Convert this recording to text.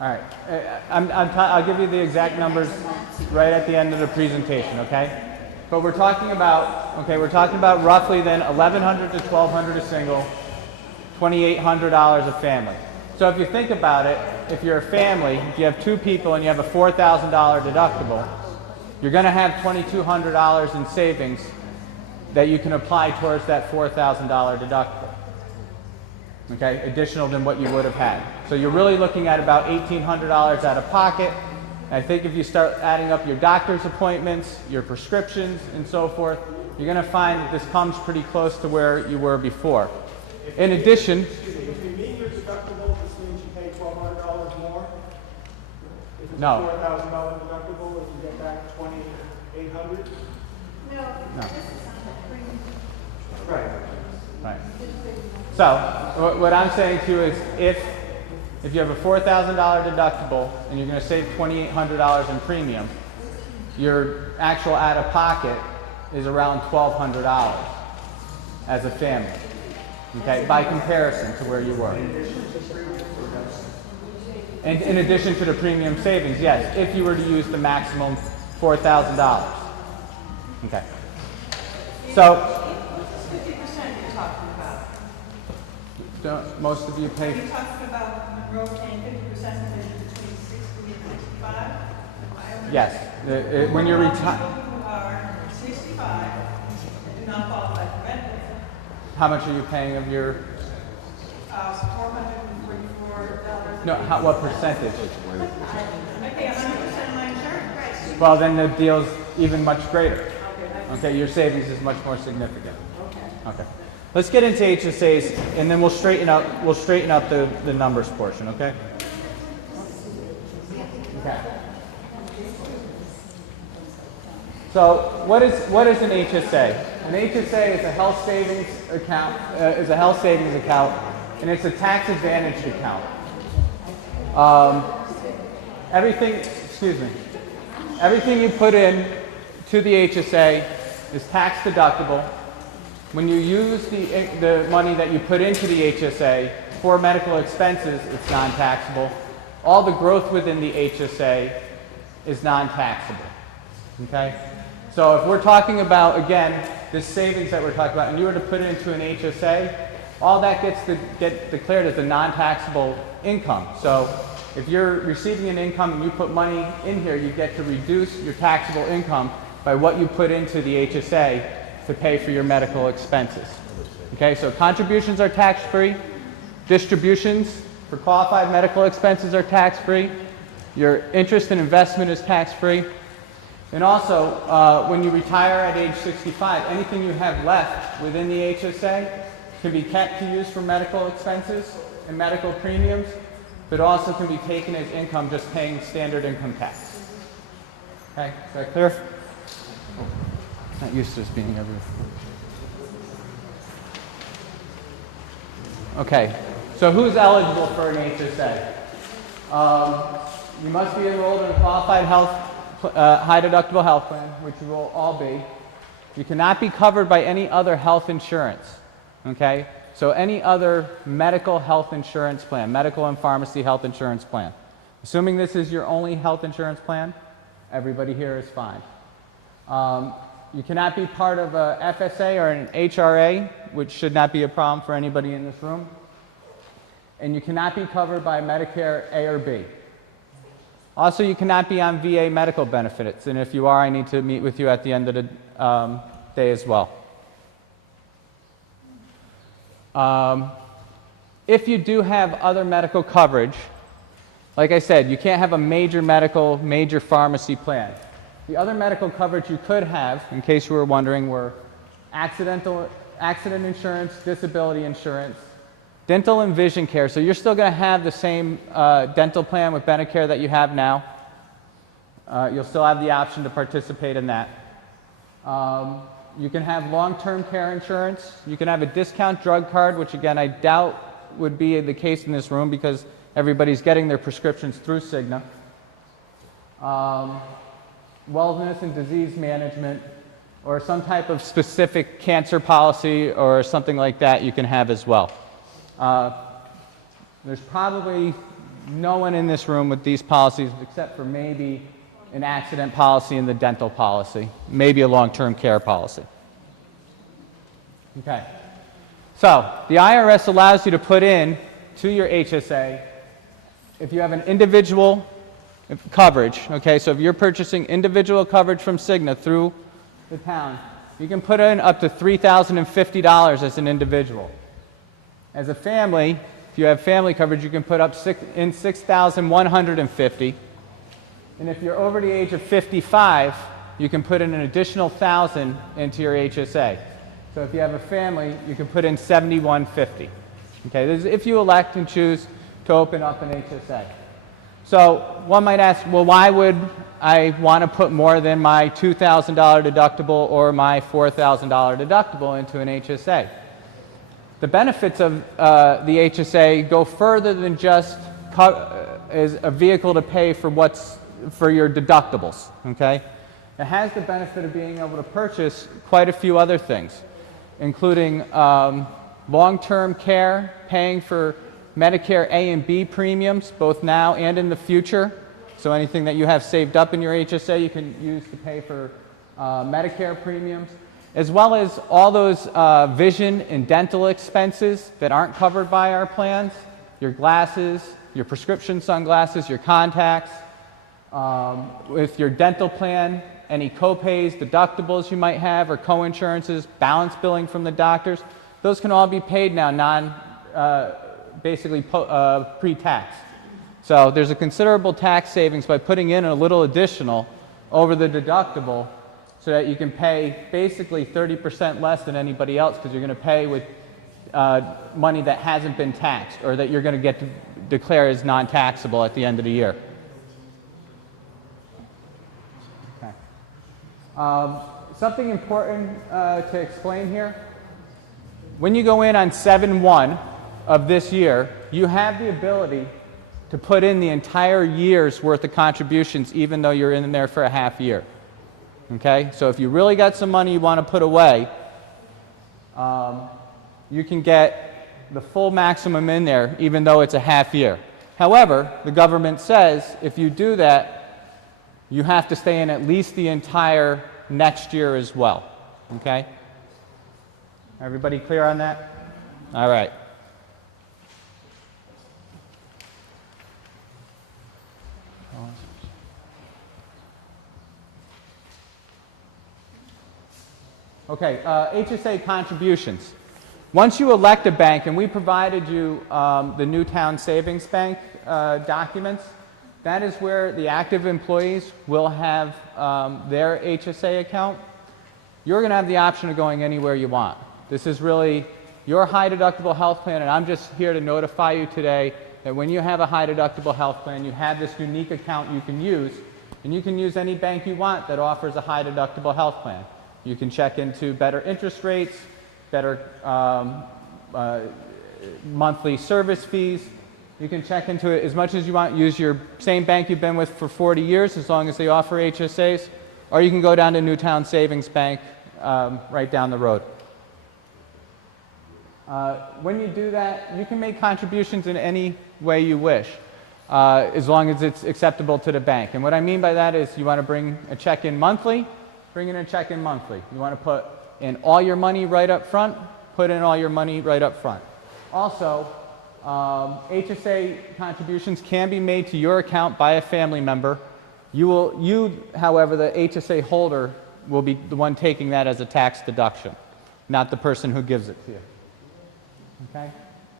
All right. I'll give you the exact numbers right at the end of the presentation, okay? But we're talking about roughly then $1,100 to $1,200 a single, $2,800 a family. So if you think about it, if you're a family, if you have two people and you have a $4,000 deductible, you're going to have $2,200 in savings that you can apply towards that $4,000 deductible. Okay, additional than what you would have had. So you're really looking at about $1,800 out of pocket. I think if you start adding up your doctor's appointments, your prescriptions, and so forth, you're going to find that this comes pretty close to where you were before. In addition, if you meet your deductible, this means you pay $1,200 more. If it's No. a $4,000 deductible, if you get back $2,800. No, this is on the premium. Right. right. So what I'm saying to you is if you have a $4,000 deductible and you're going to save $2,800 in premium, your actual out-of-pocket is around $1,200 as a family, okay, by comparison to where you were. And in addition to the premium savings, yes, if you were to use the maximum $4,000. Okay. So most of you pay. Are you talking about Monroe paying 50% between 60 and 65? Yes. When you're retired. People who are 65 and do not qualify for benefits. How much are you paying of your? $444. No. What percentage? I pay 100% of my insurance price. Well, then the deal's even much greater. Okay. Your savings is much more significant. Okay. Let's get into HSAs, and then we'll straighten up the numbers portion, okay? Okay. So what is an HSA? An HSA is a health savings account, and it's a tax advantaged account. Everything you put in to the HSA is tax deductible. When you use the money that you put into the HSA for medical expenses, it's non-taxable. All the growth within the HSA is non-taxable. Okay? So if we're talking about, again, this savings that we're talking about, and you were to put it into an HSA, all that gets declared as a non-taxable income. So if you're receiving an income and you put money in here, you get to reduce your taxable income by what you put into the HSA to pay for your medical expenses. Okay, so contributions are tax-free. Distributions for qualified medical expenses are tax-free. Your interest and investment is tax-free. And also, when you retire at age 65, anything you have left within the HSA can be kept to use for medical expenses and medical premiums, but also can be taken as income just paying standard income tax. Okay, is that clear? Not used to this being everywhere. Okay, so who's eligible for an HSA? You must be enrolled in a qualified high deductible health plan, which you will all be. You cannot be covered by any other health insurance. Okay, so any other medical health insurance plan, medical and pharmacy health insurance plan. Assuming this is your only health insurance plan, everybody here is fine. You cannot be part of a FSA or an HRA, which should not be a problem for anybody in this room. And you cannot be covered by Medicare A or B. Also, you cannot be on VA medical benefits, and if you are, I need to meet with you at the end of the day as well. If you do have other medical coverage, like I said, you can't have a major medical, major pharmacy plan. The other medical coverage you could have, in case you were wondering, were accident insurance, disability insurance, dental and vision care. So you're still going to have the same dental plan with Medicare that you have now. You'll still have the option to participate in that. You can have long-term care insurance. You can have a discount drug card, which again I doubt would be the case in this room because everybody's getting their prescriptions through CIGNA. Wellness and disease management, or some type of specific cancer policy or something like that you can have as well. There's probably no one in this room with these policies, except for maybe an accident policy and the dental policy, maybe a long-term care policy. Okay. So the IRS allows you to put in to your HSA if you have an individual coverage. Okay, so if you're purchasing individual coverage from CIGNA through the town, you can put in up to $3,050 as an individual. As a family, if you have family coverage, you can put up in $6,150. And if you're over the age of 55, you can put in an additional $1,000 into your HSA. So if you have a family, you can put in $7,150. Okay, this is if you elect and choose to open up an HSA. So one might ask, well, why would I want to put more than my $2,000 deductible or my $4,000 deductible into an HSA? The benefits of the HSA go further than just as a vehicle to pay for your deductibles. Okay, it has the benefit of being able to purchase quite a few other things, including long-term care, paying for Medicare A and B premiums, both now and in the future. So anything that you have saved up in your HSA, you can use to pay for Medicare premiums, as well as all those vision and dental expenses that aren't covered by our plans, your glasses, your prescription sunglasses, your contacts. With your dental plan, any co-pays, deductibles you might have, or co-insurances, balance billing from the doctors, those can all be paid now basically pre-tax. So there's a considerable tax savings by putting in a little additional over the deductible so that you can pay basically 30% less than anybody else, because you're going to pay with money that hasn't been taxed or that you're going to get to declare as non-taxable at the end of the year. Okay. Something important to explain here. When you go in on 7/1 of this year, you have the ability to put in the entire year's worth of contributions, even though you're in there for a half year. Okay? So if you really got some money you want to put away, you can get the full maximum in there, even though it's a half year. However, the government says if you do that, you have to stay in at least the entire next year as well. Okay? Everybody clear on that? All right. Okay, HSA contributions. Once you elect a bank, and we provided you the Newtown Savings Bank documents, that is where the active employees will have their HSA account. You're going to have the option of going anywhere you want. This is really your high deductible health plan, and I'm just here to notify you today that when you have a high deductible health plan, you have this unique account you can use, and you can use any bank you want that offers a high deductible health plan. You can check into better interest rates, better monthly service fees. You can check into it as much as you want. Use your same bank you've been with for 40 years, as long as they offer HSAs, or you can go down to Newtown Savings Bank right down the road. When you do that, you can make contributions in any way you wish, as long as it's acceptable to the bank. And what I mean by that is you want to bring a check in monthly, bring in a check in monthly. You want to put in all your money right up front, put in all your money right up front. Also, HSA contributions can be made to your account by a family member. However, the HSA holder will be the one taking that as a tax deduction, not the person who gives it to you. Okay?